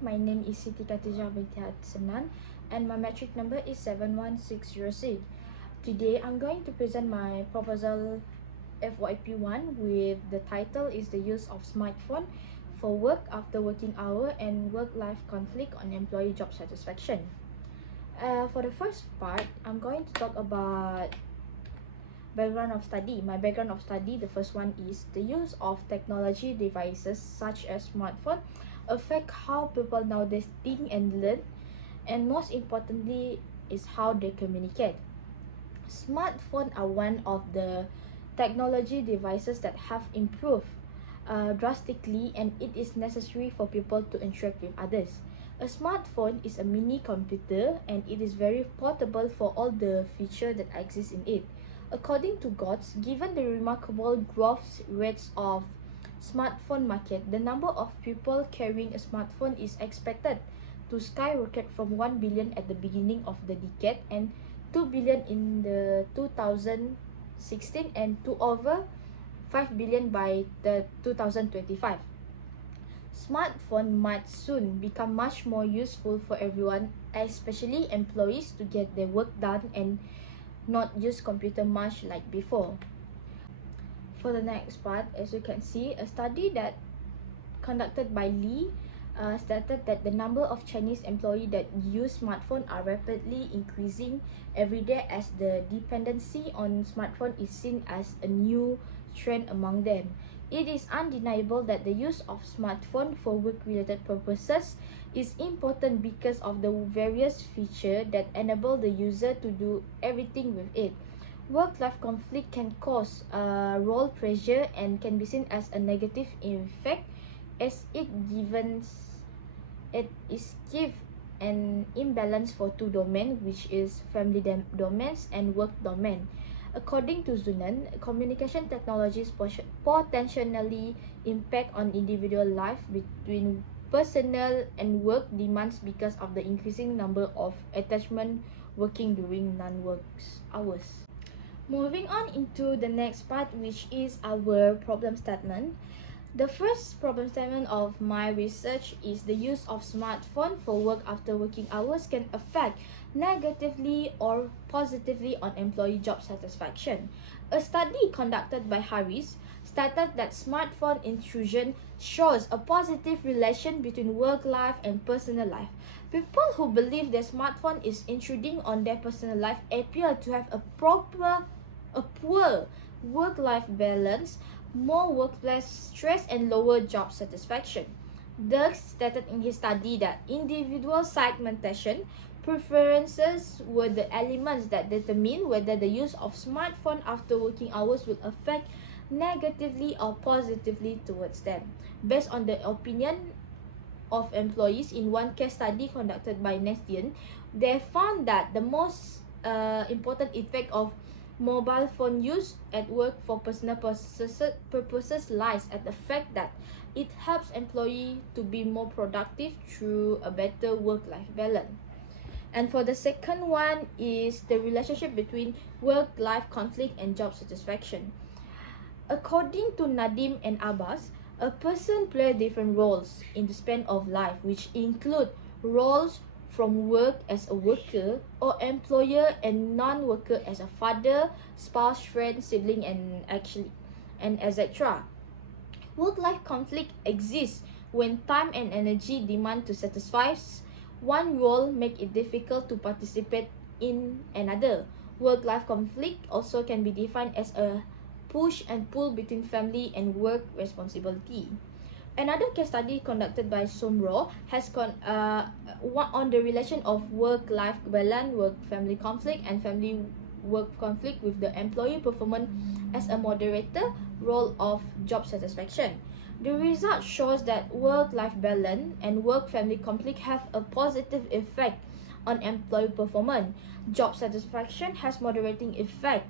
My name is Siti Katijah binti Senan and my metric number is 71606. Today I'm going to present my proposal FYP1 with the title is the use of smartphone for work after working hour and work-life conflict on employee job satisfaction. For the first part, I'm going to talk about background of study. My background of study, the first one is the use of technology devices such as smartphone affect how people nowadays think and learn, and most importantly is how they communicate. Smartphones are one of the technology devices that have improved drastically, and it is necessary for people to interact with others. A smartphone is a mini computer and it is very portable for all the features that exist in it. According to Gotts, given the remarkable growth rates of smartphone market, the number of people carrying a smartphone is expected to skyrocket from 1 billion at the beginning of the decade and 2 billion in the 2016 and to over 5 billion by the 2025. Smartphone might soon become much more useful for everyone, especially employees, to get their work done and not use computer much like before. For the next part, as you can see, a study that conducted by Lee stated that the number of Chinese employees that use smartphone are rapidly increasing every day as the dependency on smartphone is seen as a new trend among them. It is undeniable that the use of smartphone for work-related purposes is important because of the various features that enable the user to do everything with it. Work-life conflict can cause role pressure and can be seen as a negative effect as it gives an imbalance for two domains, which is family domains and work domain. According to Zunan, communication technologies potentially impact on individual life between personal and work demands because of the increasing number of attachment working during non-work hours. Moving on into the next part, which is our problem statement. The first problem statement of my research is the use of smartphone for work after working hours can affect negatively or positively on employee job satisfaction. A study conducted by Harris stated that smartphone intrusion shows a positive relation between work life and personal life. People who believe their smartphone is intruding on their personal life appear to have a poor work-life balance, more workplace stress, and lower job satisfaction. Dirks stated in his study that individual segmentation preferences were the elements that determine whether the use of smartphone after working hours will affect negatively or positively towards them. Based on the opinion of employees in one case study conducted by Nestian, they found that the most important effect of mobile phone use at work for personal purposes lies at the fact that it helps employees to be more productive through a better work-life balance. And for the second one is the relationship between work-life conflict and job satisfaction. According to Nadim and Abbas, a person plays different roles in the span of life, which include roles from work as a worker or employer and non-worker as a father, spouse, friend, sibling, and etc. Work-life conflict exists when time and energy demand to satisfy one role make it difficult to participate in another. Work-life conflict also can be defined as a push and pull between family and work responsibility. Another case study conducted by Sumro has on the relation of work-life balance, work-family conflict, and family-work conflict with the employee performance as a moderator role of job satisfaction. The result shows that work-life balance and work-family conflict have a positive effect on employee performance. Job satisfaction has moderating effect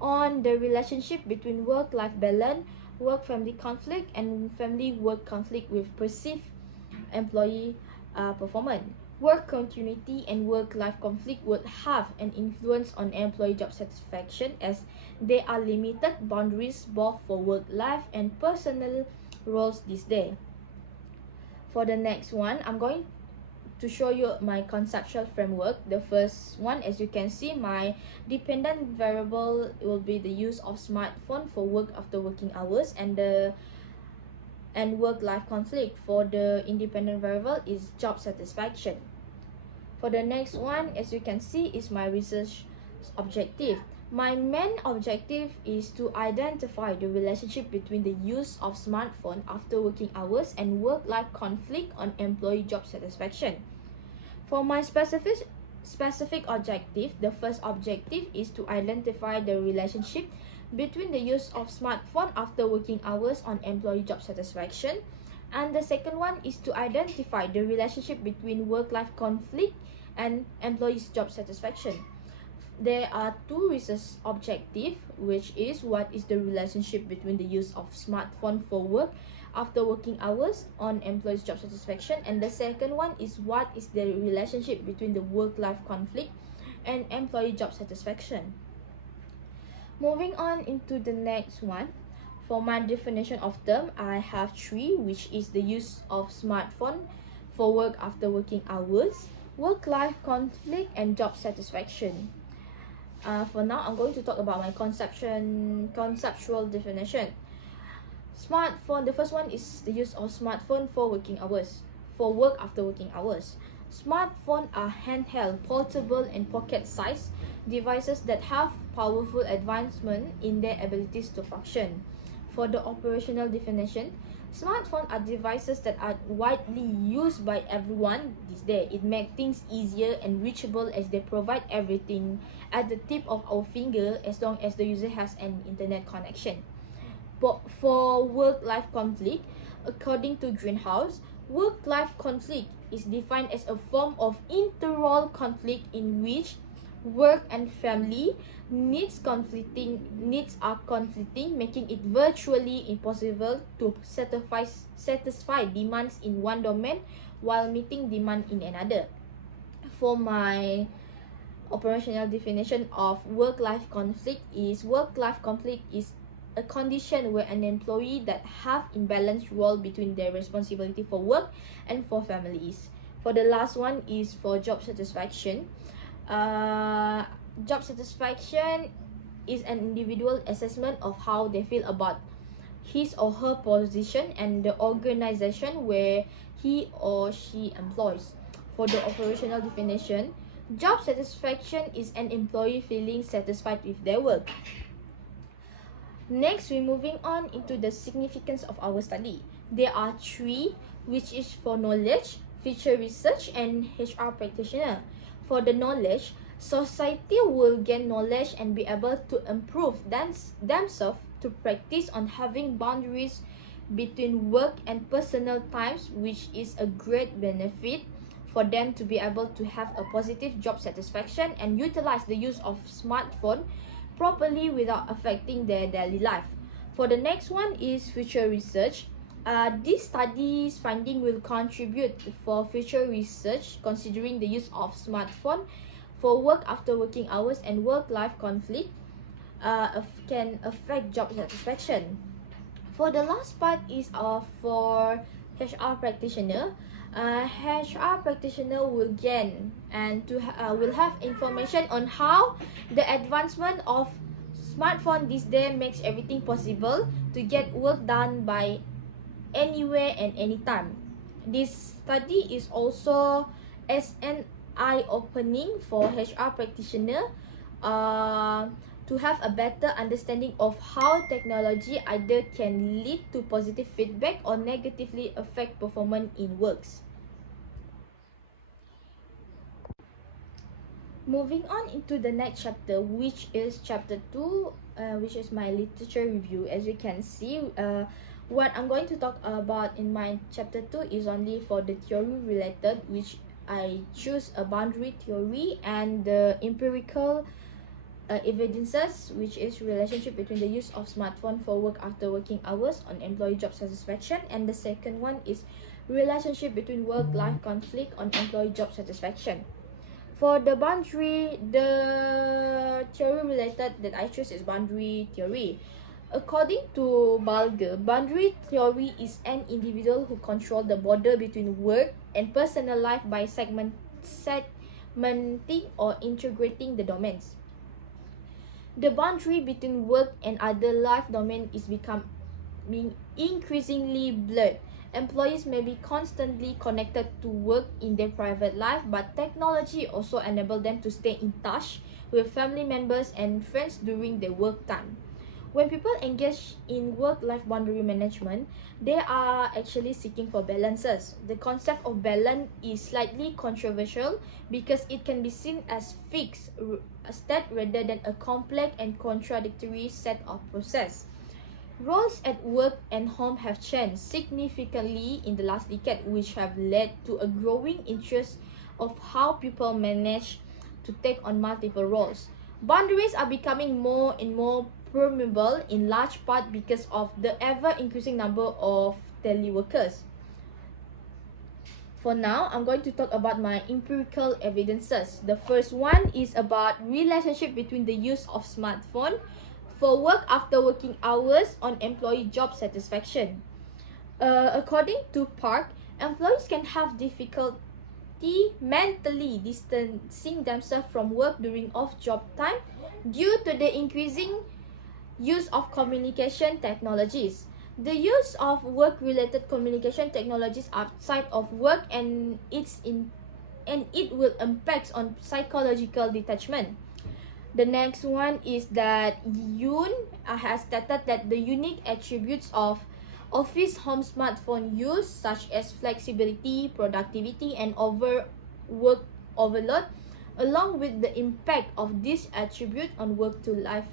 on the relationship between work-life balance, work-family conflict, and family-work conflict with perceived employee performance. Work continuity and work-life conflict would have an influence on employee job satisfaction as they are limited boundaries both for work-life and personal roles these days. For the next one, I'm going to show you my conceptual framework. The first one, as you can see, my dependent variable will be the use of smartphone for work after working hours, and work-life conflict. For the independent variable is job satisfaction. For the next one, as you can see, is my research objective. My main objective is to identify the relationship between the use of smartphone after working hours and work-life conflict on employee job satisfaction. For my specific objective, the first objective is to identify the relationship between the use of smartphone after working hours on employee job satisfaction, and the second one is to identify the relationship between work-life conflict and employees' job satisfaction. There are two research objectives, which is what is the relationship between the use of smartphone for work after working hours on employees' job satisfaction, and the second one is what is the relationship between the work-life conflict and employee job satisfaction. Moving on into the next one, for my definition of term, I have three, which is the use of smartphone for work after working hours, work-life conflict, and job satisfaction. For now, I'm going to talk about my conceptual definition. Smartphone, the first one is the use of smartphone for working hours, for work after working hours. Smartphones are handheld, portable, and pocket-sized devices that have powerful advancement in their abilities to function. For the operational definition, smartphones are devices that are widely used by everyone these days. It makes things easier and reachable as they provide everything at the tip of our finger as long as the user has an internet connection. But for work-life conflict, according to Greenhouse, work-life conflict is defined as a form of inter-role conflict in which work and family needs are conflicting, making it virtually impossible to satisfy demands in one domain while meeting demand in another. For my operational definition of work-life conflict is a condition where an employee that have imbalanced role between their responsibility for work and for families. For the last one is for job satisfaction. Job satisfaction is an individual assessment of how they feel about his or her position and the organization where he or she employs. For the operational definition, job satisfaction is an employee feeling satisfied with their work. Next, we're moving on into the significance of our study. There are three, which is for knowledge, future research, and HR practitioner. For the knowledge, society will gain knowledge and be able to improve themselves to practice on having boundaries between work and personal times, which is a great benefit for them to be able to have a positive job satisfaction and utilize the use of smartphone properly without affecting their daily life. For the next one is future research. This study's finding will contribute for future research considering the use of smartphone for work after working hours and work-life conflict can affect job satisfaction. For the last part is for HR practitioner. HR practitioner will gain and will have information on how the advancement of smartphone these days makes everything possible to get work done by anywhere and anytime. This study is also as an eye-opening for HR practitioner to have a better understanding of how technology either can lead to positive feedback or negatively affect performance in works. Moving on into the next chapter, which is chapter 2, which is my literature review. As you can see, what I'm going to talk about in my chapter 2 is only for the theory related, which I choose a boundary theory and the empirical evidences, which is relationship between the use of smartphone for work after working hours on employee job satisfaction, and the second one is relationship between work-life conflict on employee job satisfaction. For the boundary, the theory related that I choose is boundary theory. According to Balger, boundary theory is an individual who controls the border between work and personal life by segmenting or integrating the domains. The boundary between work and other life domain is becoming increasingly blurred. Employees may be constantly connected to work in their private life, but technology also enables them to stay in touch with family members and friends during their work time. When people engage in work-life boundary management, they are actually seeking for balances. The concept of balance is slightly controversial because it can be seen as fixed state rather than a complex and contradictory set of processes. Roles at work and home have changed significantly in the last decade, which have led to a growing interest of how people manage to take on multiple roles. Boundaries are becoming more and more permeable in large part because of the ever-increasing number of teleworkers. For now, I'm going to talk about my empirical evidences. The first one is about relationship between the use of smartphone for work after working hours on employee job satisfaction. According to Park, employees can have difficulty mentally distancing themselves from work during off-job time due to the increasing use of communication technologies. The use of work-related communication technologies outside of work and it will impact on psychological detachment. The next one is that Yoon has stated that the unique attributes of office home smartphone use, such as flexibility, productivity, and work overload, along with the impact of this attribute on work-to-life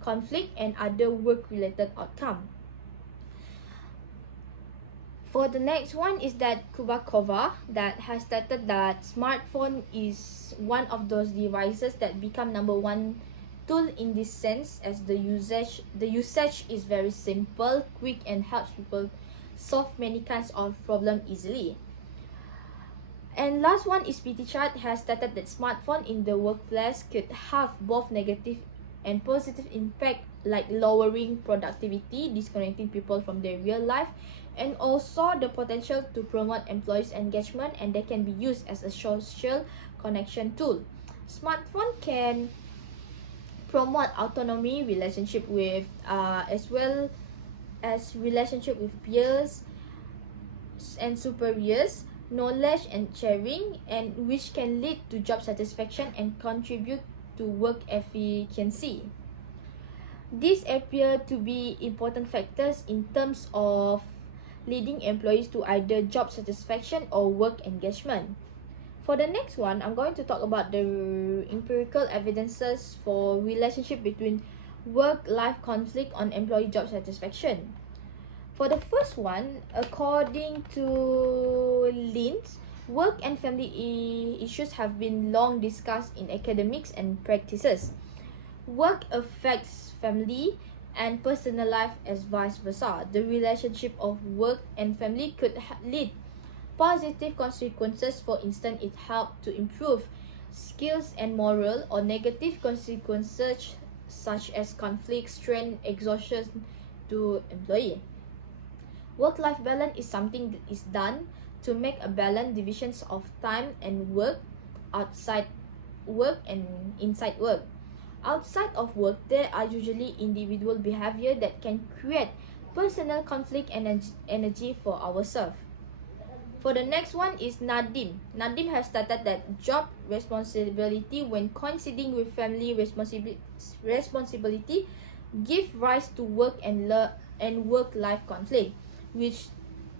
conflict and other work-related outcomes. For the next one is that Kubakova that has stated that smartphone is one of those devices that become number one tool in this sense, as the usage is very simple, quick, and helps people solve many kinds of problem easily. And last one is PT Chart has stated that smartphone in the workplace could have both negative and positive impact, like lowering productivity, disconnecting people from their real life, and also the potential to promote employees' engagement, and they can be used as a social connection tool. Smartphone can promote autonomy, relationship with as well as relationship with peers and superiors, knowledge and sharing, and which can lead to job satisfaction and contribute to work efficiency. These appear to be important factors in terms of leading employees to either job satisfaction or work engagement. For the next one, I'm going to talk about the empirical evidences for relationship between work-life conflict on employee job satisfaction. For the first one, according to Linz, work and family issues have been long discussed in academics and practices. Work affects family and personal life as vice versa. The relationship of work and family could lead positive consequences. For instance, it helps to improve skills and morale, or negative consequences such as conflict, strain, exhaustion to employee. Work-life balance is something that is done to make a balanced divisions of time and work, outside work and inside work. Outside of work, there are usually individual behavior that can create personal conflict and energy for ourselves. For the next one is Nadim. Nadim has stated that job responsibility, when coinciding with family responsibility, give rise to work and work-life conflict, which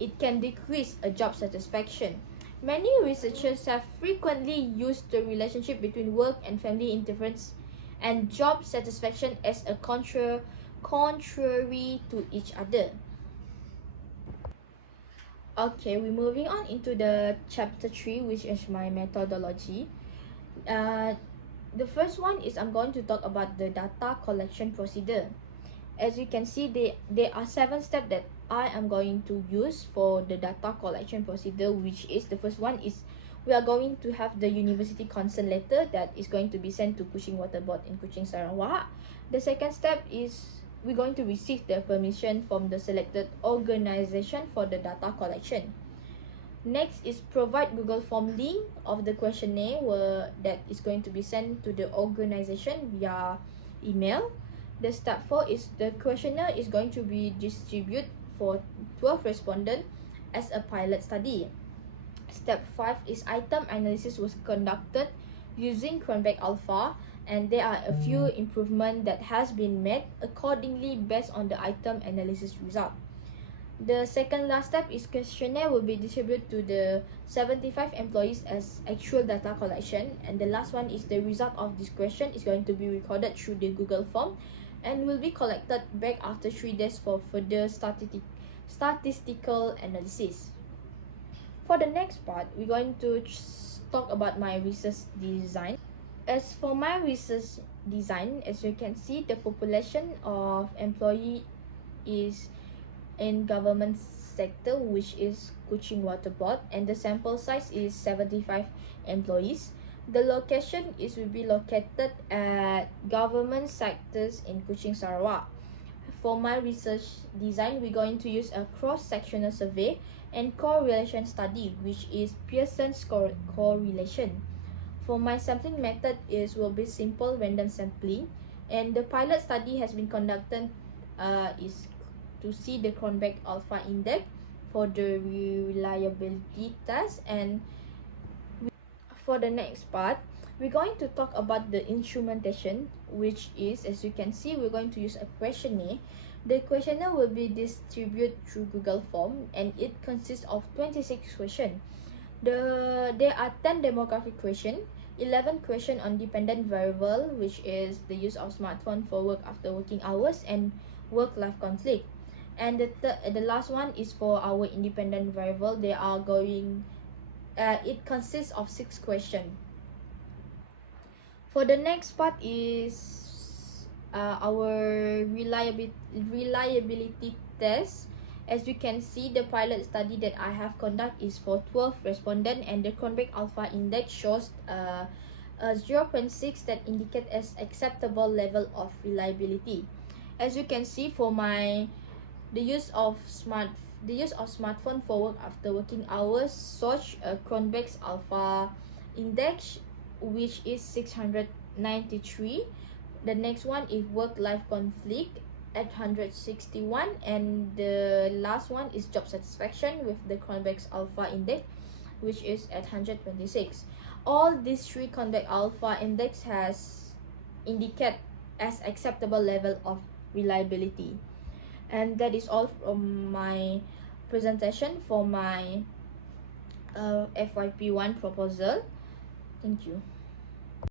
it can decrease a job satisfaction. Many researchers have frequently used the relationship between work and family interference and job satisfaction as a contrary to each other. Okay, we're moving on into the chapter 3, which is my methodology. The first one is I'm going to talk about the data collection procedure. As you can see, there are 7 steps that I am going to use for the data collection procedure, which is the first one is we are going to have the university consent letter that is going to be sent to Kuching Water Board in Kuching, Sarawak. The second step is we're going to receive the permission from the selected organization for the data collection. Next is provide Google Form link of the questionnaire that is going to be sent to the organization via email. The step 4 is the questionnaire is going to be distributed for 12 respondents as a pilot study. Step 5 is item analysis was conducted using Cronbach Alpha, and there are a few improvements that has been made accordingly based on the item analysis result. The second last step is questionnaire will be distributed to the 75 employees as actual data collection, and the last one is the result of this question is going to be recorded through the Google form and will be collected back after 3 days for further statistical analysis. For the next part, we're going to talk about my research design. As for my research design, as you can see, the population of employee is in government sector, which is Kuching Water Board, and the sample size is 75 employees. The location will be located at government sectors in Kuching, Sarawak. For my research design, we're going to use a cross-sectional survey and correlation study, which is Pearson's correlation. For my sampling method will be simple random sampling, and the pilot study has been conducted is to see the Cronbach Alpha Index for the reliability test. And for the next part, we're going to talk about the instrumentation, which is, as you can see, we're going to use a questionnaire. The questionnaire will be distributed through Google Form, and it consists of 26 questions. There are 10 demographic questions, 11 questions on dependent variable, which is the use of smartphone for work after working hours and work-life conflict. And the last one is for our independent variable. They are going, it consists of 6 questions. For the next part is our reliability test. As you can see, the pilot study that I have conducted is for 12 respondents, and the Cronbach Alpha Index shows a 0.6 that indicate as acceptable level of reliability. As you can see, for the use of smartphone for work after working hours shows a Cronbach Alpha Index, which is 693. The next one is work-life conflict at 161, and the last one is job satisfaction with the Cronbach Alpha Index, which is at 126. All these 3 Cronbach Alpha Index has indicate as acceptable level of reliability. And that is all from my presentation for my FYP1 proposal. Thank you.